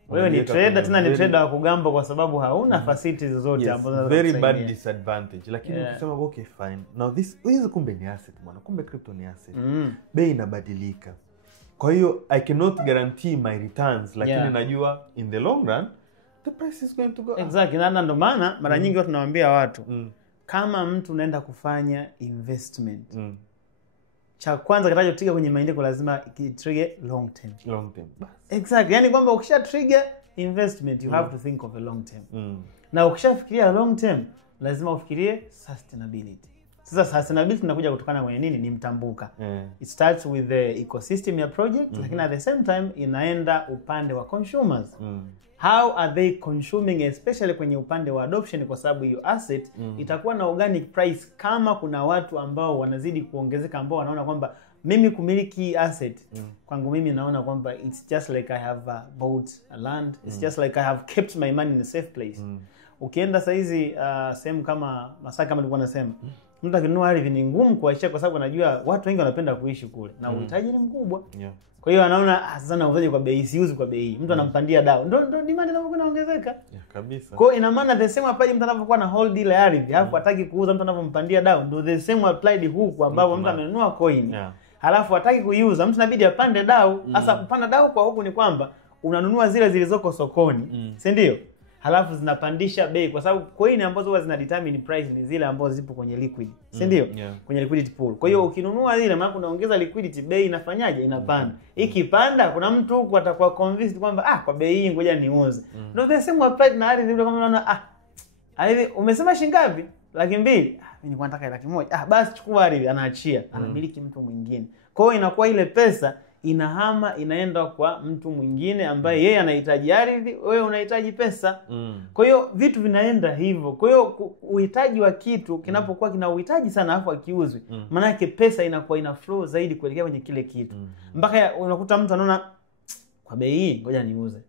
Wewe ni trader, tena ni trader wa kugamba kwa sababu hauna facilities zote ambazo very bad disadvantage. Lakini ukisema okay fine. Now hizi kumbe ni asset bwana. Kumbe crypto ni asset. Bei inabadilika. Kwa hiyo I cannot guarantee my returns, lakini najua in the long run the price is going to go up. Exactly. Na ndo maana mara nyingi watu tunawaambia watu kama mtu unaenda kufanya investment, cha kwanza kinachotrigger kwenye mind yako lazima trigger long term. Exactly. Yani kwamba ukisha trigger investment you have to think of a long term. Na ukishafikiria long term lazima ufikirie sustainability. Sasa sustainability tunakuja kutokana kwenye nini? Ni mtambuka. It starts with the ecosystem ya project, lakini at the same time inaenda upande wa consumers. How are they consuming, especially kwenye upande wa adoption, kwa sababu hiyo asset itakuwa na organic price kama kuna watu ambao wanazidi kuongezeka, ambao wanaona kwamba mimi kumiliki asset kwangu mimi naona kwamba it's just like I have bought a land, it's just like I have kept my money in a safe place. Ukienda saizi sehemu kama Masaka kama nilikuwa nasema, mtu akinunua ardhi ni ngumu kuacha kwa sababu anajua watu wengi wanapenda kuishi kule na uhitaji ni mkubwa. Kwa hiyo anaona sasa nauzaje kwa bei, siuzi kwa bei. Mtu anampandia dau. Ndio demand inapokuwa inaongezeka. Kabisa. Kwa hiyo ina maana the same apply mtu anapokuwa na hold ile ardhi, alafu hataki kuuza, mtu anapompandia dau, ndio the same applied huku ambapo mtu amenunua coin. Halafu hataki kuiuza, mtu inabidi apande dau. Sasa kupanda dau kwa huku ni kwamba unanunua zile zilizoko sokoni, si ndio? Halafu zinapandisha bei kwa sababu coin ambazo huwa zina determine price ni zile ambazo zipo kwenye liquid, si ndio? Kwenye liquidity pool. Kwa hiyo ukinunua zile maana unaongeza liquidity, bei inafanyaje? Inapanda. Ikipanda kuna mtu huko atakuwa convinced kwamba kwa bei hii ngoja niuze. Ndio the same applied na ardhi, ndio kama unaona ardhi umesema shilingi ngapi? 200,000. Mimi nilikuwa nataka 100,000. Basi chukua ardhi, anaachia, anamiliki mtu mwingine. Kwa hiyo inakuwa ile pesa inahama inaenda kwa mtu mwingine ambaye yeye anahitaji ardhi, wewe unahitaji pesa. Kwa hiyo vitu vinaenda hivyo. Kwa hiyo uhitaji wa kitu kinapokuwa kina uhitaji sana afu akiuzwe, maana yake pesa inakuwa ina flow zaidi kuelekea kwenye kile kitu. Mpaka unakuta mtu anaona kwa bei hii ngoja niuze.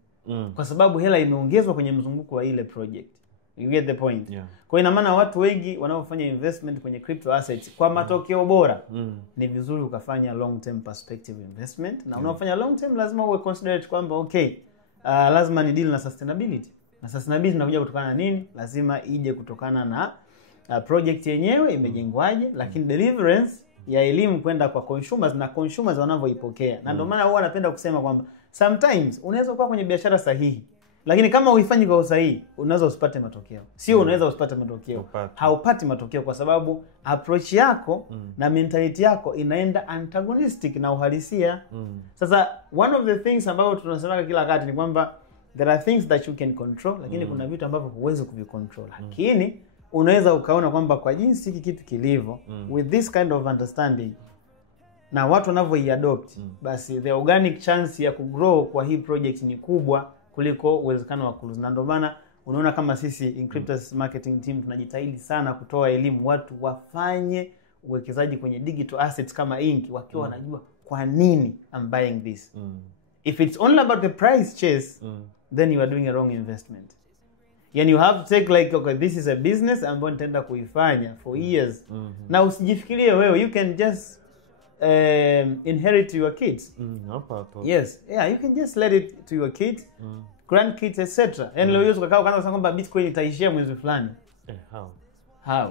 Kwa sababu hela imeongezwa kwenye mzunguko wa ile project. You get the point? Kwa ina maana watu wengi wanaofanya investment kwenye crypto assets kwa matokeo bora, ni vizuri ukafanya long term perspective investment. Na unaofanya long term lazima uwe considerate kwamba okay, lazima ni deal na sustainability. Na sustainability inakuja kutokana na nini? Lazima ije kutokana na project yenyewe imejengwaje, lakini deliverance ya elimu kwenda kwa consumers na consumers wanavyoipokea. Na ndio maana huwa napenda kusema kwamba sometimes unaweza kuwa kwenye biashara sahihi, lakini kama uifanyi kwa usahihi, unaweza usipate matokeo. Sio unaweza usipate matokeo. Haupati matokeo kwa sababu approach yako na mentality yako inaenda antagonistic na uhalisia. Sasa one of the things ambao tunasema kila wakati ni kwamba there are things that you can control, lakini kuna vitu ambavyo huwezi kuvicontrol. Lakini unaweza ukaona kwamba kwa jinsi hiki kitu kilivyo, with this kind of understanding na watu wanavyoiadopt, basi the organic chance ya kugrow kwa hii project ni kubwa kuliko uwezekano wa kulose. Na ndio maana unaona kama sisi Inkryptus marketing team tunajitahidi sana kutoa elimu watu wafanye uwekezaji kwenye digital assets kama Ink wakiwa wanajua kwa nini I'm buying this. If it's only about the price chase, then you are doing a wrong investment. Yani you have to take like okay, this is a business ambayo nitaenda kuifanya for years. Na usijifikirie wewe, you can just inherit your kids. Yes, you can just let it to your kids, grandkids, etc. And leo hiyo ukakaa ukaanza kusema kwamba Bitcoin itaishia mwezi fulani. How?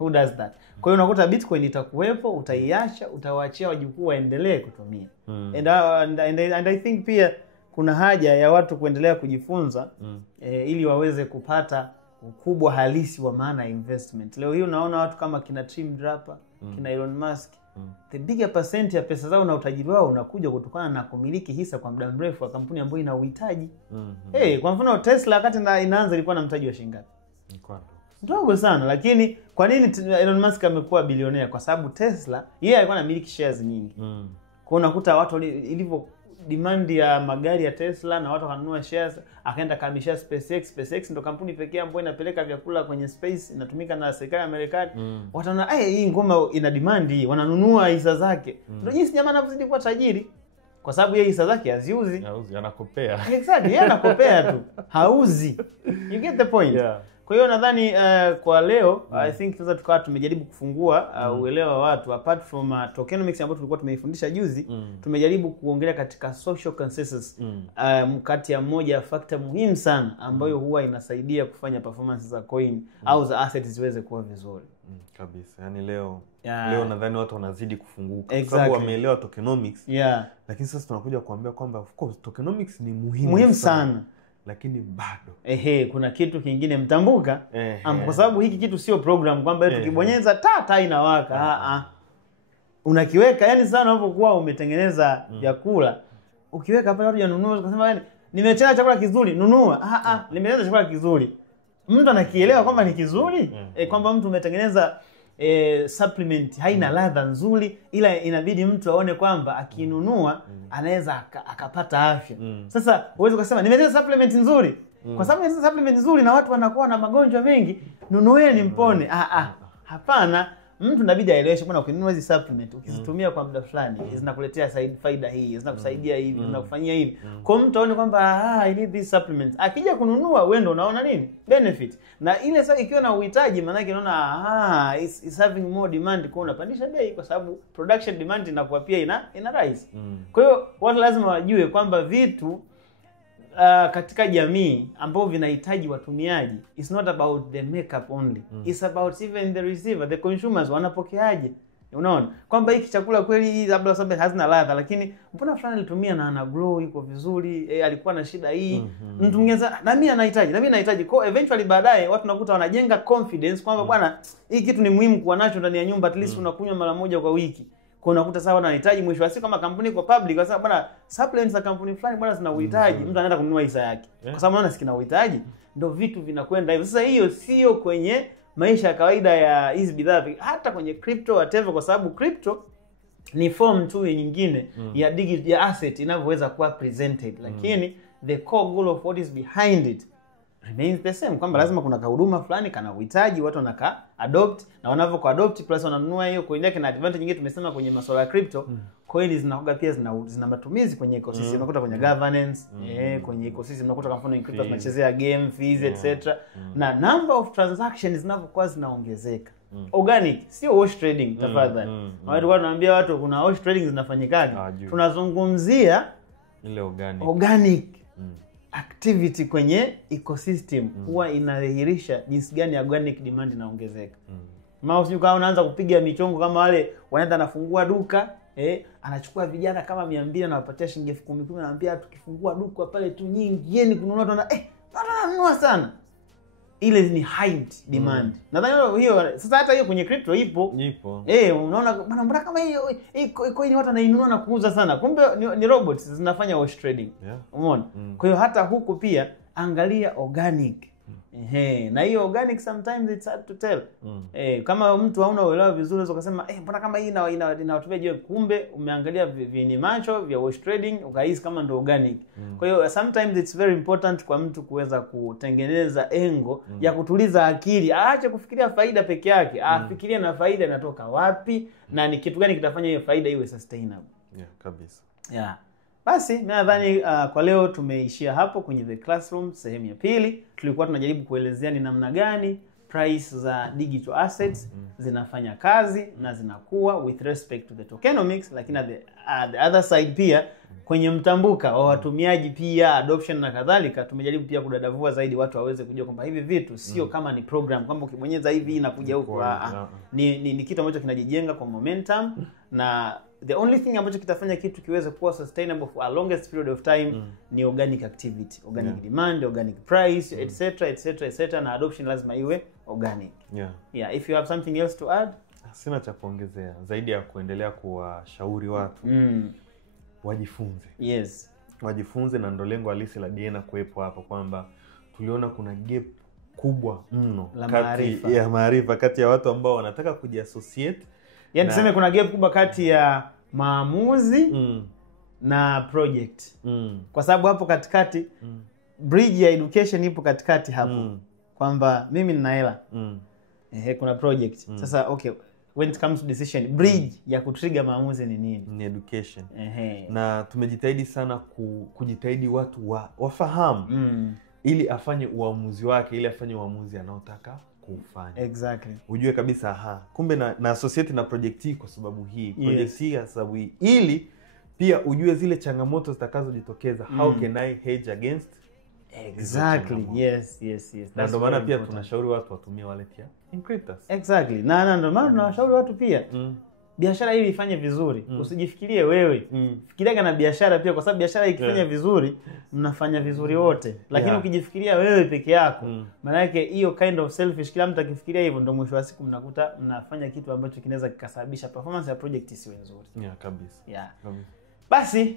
Who does that? Kwa hiyo unakuta Bitcoin itakuwepo, utaiacha, utawaachia wajukuu waendelee kutumia. And I think pia kuna haja ya watu kuendelea kujifunza ili waweze kupata ukubwa halisi wa maana ya investment. Leo hii unaona watu kama kina Tim Draper, kina Elon Musk, the bigger percent ya pesa zao na utajiri wao unakuja kutokana na kumiliki hisa kwa muda mrefu wa kampuni ambayo ina uhitaji. Kwa mfano Tesla wakati inaanza ilikuwa na mtaji wa shilingi ngapi? Ndogo sana, lakini kwa nini Elon Musk amekuwa bilionea? Kwa sababu Tesla yeye alikuwa anamiliki shares nyingi. Kwa unakuta watu ilivyo demand ya magari ya Tesla na watu kanunua shares, akaenda kamishia SpaceX. SpaceX ndio kampuni pekee ambayo inapeleka vyakula kwenye space, inatumika na serikali ya Marekani. Wataona hii ngoma ina demand hii, wananunua hisa zake. Ndio jinsi jamaa anazidi kuwa tajiri. Kwa sababu yeye hisa zake haziuzi. Anakopea. Exactly, yeye anakopea tu. Hauzi. You get the point? Kwa hiyo nadhani kwa leo I think sasa tukawa tumejaribu kufungua uelewa wa watu apart from tokenomics ambayo tulikuwa tumeifundisha juzi. Tumejaribu kuongelea katika social consensus kati ya moja factor muhimu sana ambayo huwa inasaidia kufanya performance za coin au za assets ziweze kuwa vizuri. Kabisa. Yani leo nadhani watu wanazidi kufunguka exactly. Sababu wameelewa tokenomics. Lakini sasa tunakuja kuambia kwamba of course tokenomics ni muhimu sana. Lakini bado kuna kitu kingine mtambuka kwa sababu hiki kitu sio program kwamba tukibonyeza taa inawaka. Unakiweka yani sana unapokuwa umetengeneza vyakula ukiweka pale watu yanunua ukasema yani nimechana chakula kizuri nunua. Nimetengeneza chakula kizuri. Mtu anakielewa kwamba ni kizuri kwamba mtu umetengeneza supplement haina ladha nzuri ila inabidi mtu aone kwamba akinunua anaweza akapata afya. Sasa uweze kusema nimetengeneza supplement nzuri kwa sababu ni supplement nzuri na watu wanakuwa na magonjwa mengi nunueni mpone. Hapana, mtu inabidi aeleweshe kwamba ukinunua hizi supplement ukizitumia kwa muda fulani zinakuletea faida hii, zinakusaidia hivi, zinakufanyia hivi. Kwa mtu aone kwamba I need this supplement. Akija kununua wewe ndio unaona nini? Benefit. Na ile sasa ikiwa na uhitaji maana yake unaona is having more demand kwa unapandisha bei kwa sababu production demand inakuwa pia ina rise. Kwa hiyo watu lazima wajue kwamba vitu katika jamii ambao vinahitaji watumiaji, it's not about the makeup only. It's about even the receiver, the consumers wanapokeaje. Unaona kwamba hiki chakula kweli labda sababu hazina ladha lakini mbona fulani alitumia na ana glow iko vizuri, alikuwa na shida hii. Mtu mwingine na mimi anahitaji. Kwa eventually baadaye watu nakuta wanajenga confidence kwamba bwana hii kitu ni muhimu kuwa nacho ndani ya nyumba, at least unakunywa mara moja kwa wiki. Kwa unakuta sawa wanahitaji, mwisho wa siku kama kampuni iko public kwa sababu bwana supplements za kampuni fulani bwana zina uhitaji, mtu anaenda kununua hisa yake kwa sababu anaona sikina uhitaji, ndio vitu vinakwenda hivyo. Sasa hiyo sio kwenye maisha ya kawaida ya hizi bidhaa, hata kwenye crypto whatever, kwa sababu crypto ni form tu nyingine ya digital ya asset inavyoweza kuwa presented, lakini the core goal of what is behind it remains the same, kwamba lazima kuna huduma fulani kana uhitaji, watu wanaka adopt, na wanavyo adopt plus wananunua hiyo coin yake. Na advantage nyingine tumesema kwenye masuala ya crypto, coin zinakuwa pia zina matumizi kwenye ecosystem. Unakuta kwenye governance, kwenye ecosystem unakuta kwa mfano in crypto tunachezea game fees etc. Na number of transactions zinavyokuwa zinaongezeka. Organic, sio wash trading tafadhali. Watu wanaambia watu kuna wash trading zinafanyikaje? Tunazungumzia ile organic activity kwenye ecosystem huwa inadhihirisha jinsi gani organic demand inaongezeka. Maana usijua unaanza kupiga michongo kama wale wanaenda nafungua duka, anachukua vijana kama 200 na wapatia shilingi 10,000, anamwambia tukifungua duka pale tu nyingi yeni kununua tuna tunanunua sana. Ile ni high demand. Nadhani hiyo sasa hata hiyo kwenye crypto ipo. Unaona bwana mbona kama hiyo coin watu wanainunua na kuuza sana. Kumbe ni robots zinafanya wash trading. Umeona? Kwa hiyo hata huku pia angalia organic. Na hiyo organic sometimes it's hard to tell. Kama mtu hauna uelewa vizuri unaweza kusema mbona kama hii inawatumia je, kumbe umeangalia viini macho vya wash trading ukahisi kama ndio organic. Kwa hiyo sometimes it's very important kwa mtu kuweza kutengeneza engo ya kutuliza akili, aache kufikiria faida peke yake, afikirie na faida inatoka wapi na ni kitu gani kitafanya hiyo faida iwe sustainable. Kabisa. Basi mimi nadhani kwa leo tumeishia hapo kwenye the classroom sehemu ya pili. Tulikuwa tunajaribu kuelezea ni namna gani price za digital assets zinafanya kazi na zinakuwa with respect to the tokenomics, lakini the other side pia kwenye mtambuka wa watumiaji pia adoption na kadhalika. Tumejaribu pia kudadavua zaidi watu waweze kujua kwamba hivi vitu sio kama ni program kwamba ukibonyeza hivi inakuja huko. Ni kitu ambacho kinajijenga kwa momentum, na the only thing ambacho kitafanya kitu kiweze kuwa sustainable for a longest period of time ni organic activity, organic demand, organic price, etc. Na adoption lazima iwe organic. If you have something else to add. Sina cha kuongezea zaidi ya kuendelea kuwashauri watu wajifunze. Wajifunze, na ndo lengo halisi la DNA kuwepo hapa, kwamba tuliona kuna gap kubwa mno kati ya maarifa kati ya watu ambao wanataka kujiassociate. Yaani tuseme kuna gap kubwa kati ya maamuzi na project. Kwa sababu hapo katikati bridge ya education ipo katikati hapo. Kwamba mimi nina hela. Kuna project. Sasa when it comes to decision, bridge ya kutrigger maamuzi ni nini? Ni education. Na tumejitahidi sana kujitahidi watu wafahamu ili afanye uamuzi wake, ili afanye uamuzi anaotaka kufanya. Exactly. Ujue kabisa kumbe na associate na project hii kwa sababu hii, project hii kwa sababu hii, ili pia ujue zile changamoto zitakazojitokeza. How can I hedge against? Exactly. Yes. Na ndio maana pia tunashauri watu watumie wallet ya Encryptus. Exactly. Na ndio maana tunawashauri watu pia biashara hii ifanye vizuri. Usijifikirie wewe. Fikiria na biashara pia, kwa sababu biashara ikifanya vizuri mnafanya vizuri wote. Lakini ukijifikiria wewe peke yako, maana yake hiyo kind of selfish, kila mtu akifikiria hivyo, ndio mwisho wa siku mnakuta mnafanya kitu ambacho kinaweza kikasababisha performance ya project isiwe nzuri. Kabisa. Kabisa. Basi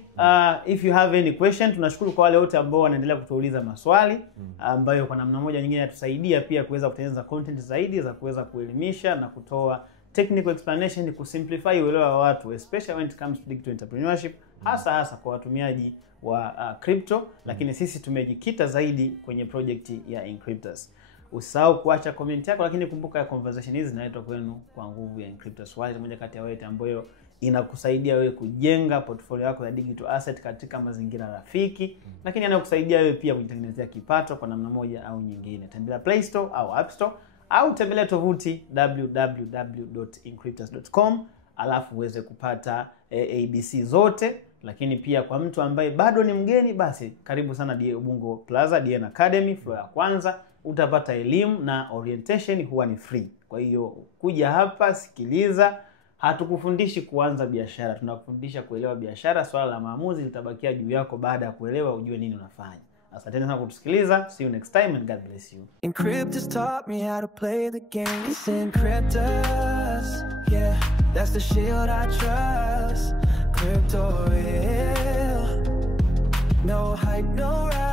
if you have any question, tunashukuru kwa wale wote ambao wanaendelea kutuuliza maswali ambayo kwa namna moja nyingine yatusaidia pia kuweza kutengeneza content zaidi za kuweza kuelimisha na kutoa technical explanation, kusimplify uelewa wa watu, especially when it comes to digital entrepreneurship, hasa kwa watumiaji wa crypto. Lakini sisi tumejikita zaidi kwenye project ya Encryptus. Usisahau kuacha comment yako, lakini kumbuka conversation hizi zinaletwa kwenu kwa nguvu ya Encryptus Wallet, moja kati ya wallet ambayo inakusaidia wewe kujenga portfolio yako ya digital asset katika mazingira rafiki, lakini inakusaidia wewe pia kujitengenezea kipato kwa namna moja au nyingine. Tembelea Play Store au App Store au tembelea tovuti www.encryptus.com alafu uweze kupata ABC zote. Lakini pia kwa mtu ambaye bado ni mgeni, basi karibu sana DA Ubungo Plaza, DN Academy floor ya kwanza. Utapata elimu na orientation, huwa ni free. Kwa hiyo kuja hapa, sikiliza. Hatukufundishi kuanza biashara, tunakufundisha kuelewa biashara. Swala la maamuzi litabakia juu yako baada ya kuelewa, ujue nini unafanya. Asante sana kwa kutusikiliza. See you next time and God bless you. Encryptus taught me how to play the game. It's Encryptus, yeah, that's the shield I trust. Crypto real, no hype, no rap.